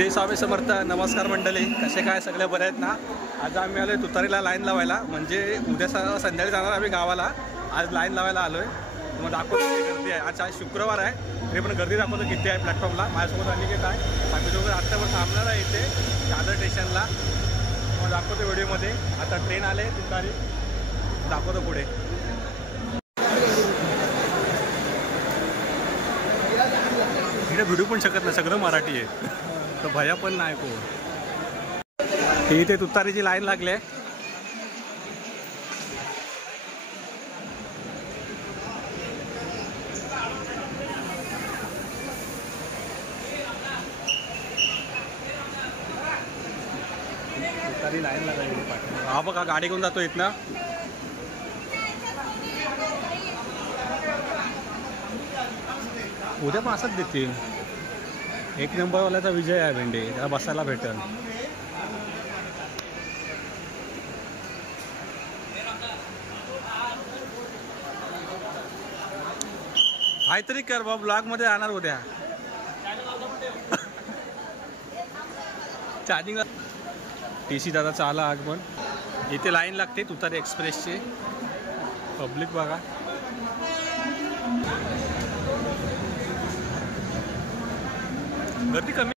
श्री स्वामी समर्थ. नमस्कार मंडळी, कसे काय सगळे बरे आहेत ना. आज आम्ही आलो आहे तुतारीला लाईन लावायला, म्हणजे उद्या संध्याकाळी जाणार आम्ही गावाला. आज लाईन लावायला आलो आहे. मग दाखवतो किती गर्दी आहे. आज शुक्रवार आहे तरी पण गर्दी दाखवतो किती आहे प्लॅटफॉर्मला. माझ्यासोबत अनिकेत आहे, आम्ही दोघं आत्तावर थांबणार आहे इथे दादर स्टेशनला. मग दाखवतो व्हिडिओमध्ये. आता ट्रेन आले तुतारी, दाखवतो पुढे. इकडे व्हिडिओ पण शकत नाही, सगळं मराठी आहे तर भया पण नाही कोण. इथे तुतारीची लाईन लागली आहे. तुतारी लाईन लागली. हा बघा गाडी घेऊन जातो इथनं. उद्या पण असंच देतील. एक नंबरवाल्याचा विजय आहे भेंडे, त्याला बसायला भेटेल. काहीतरी कर बाबा, ब्लॉग मध्ये राहणार उद्या. चार्जिंग TC दादाचा आला आगमन. इथे लाईन लागते तुतारी एक्सप्रेसची. पब्लिक बघा. गर्दी कमी.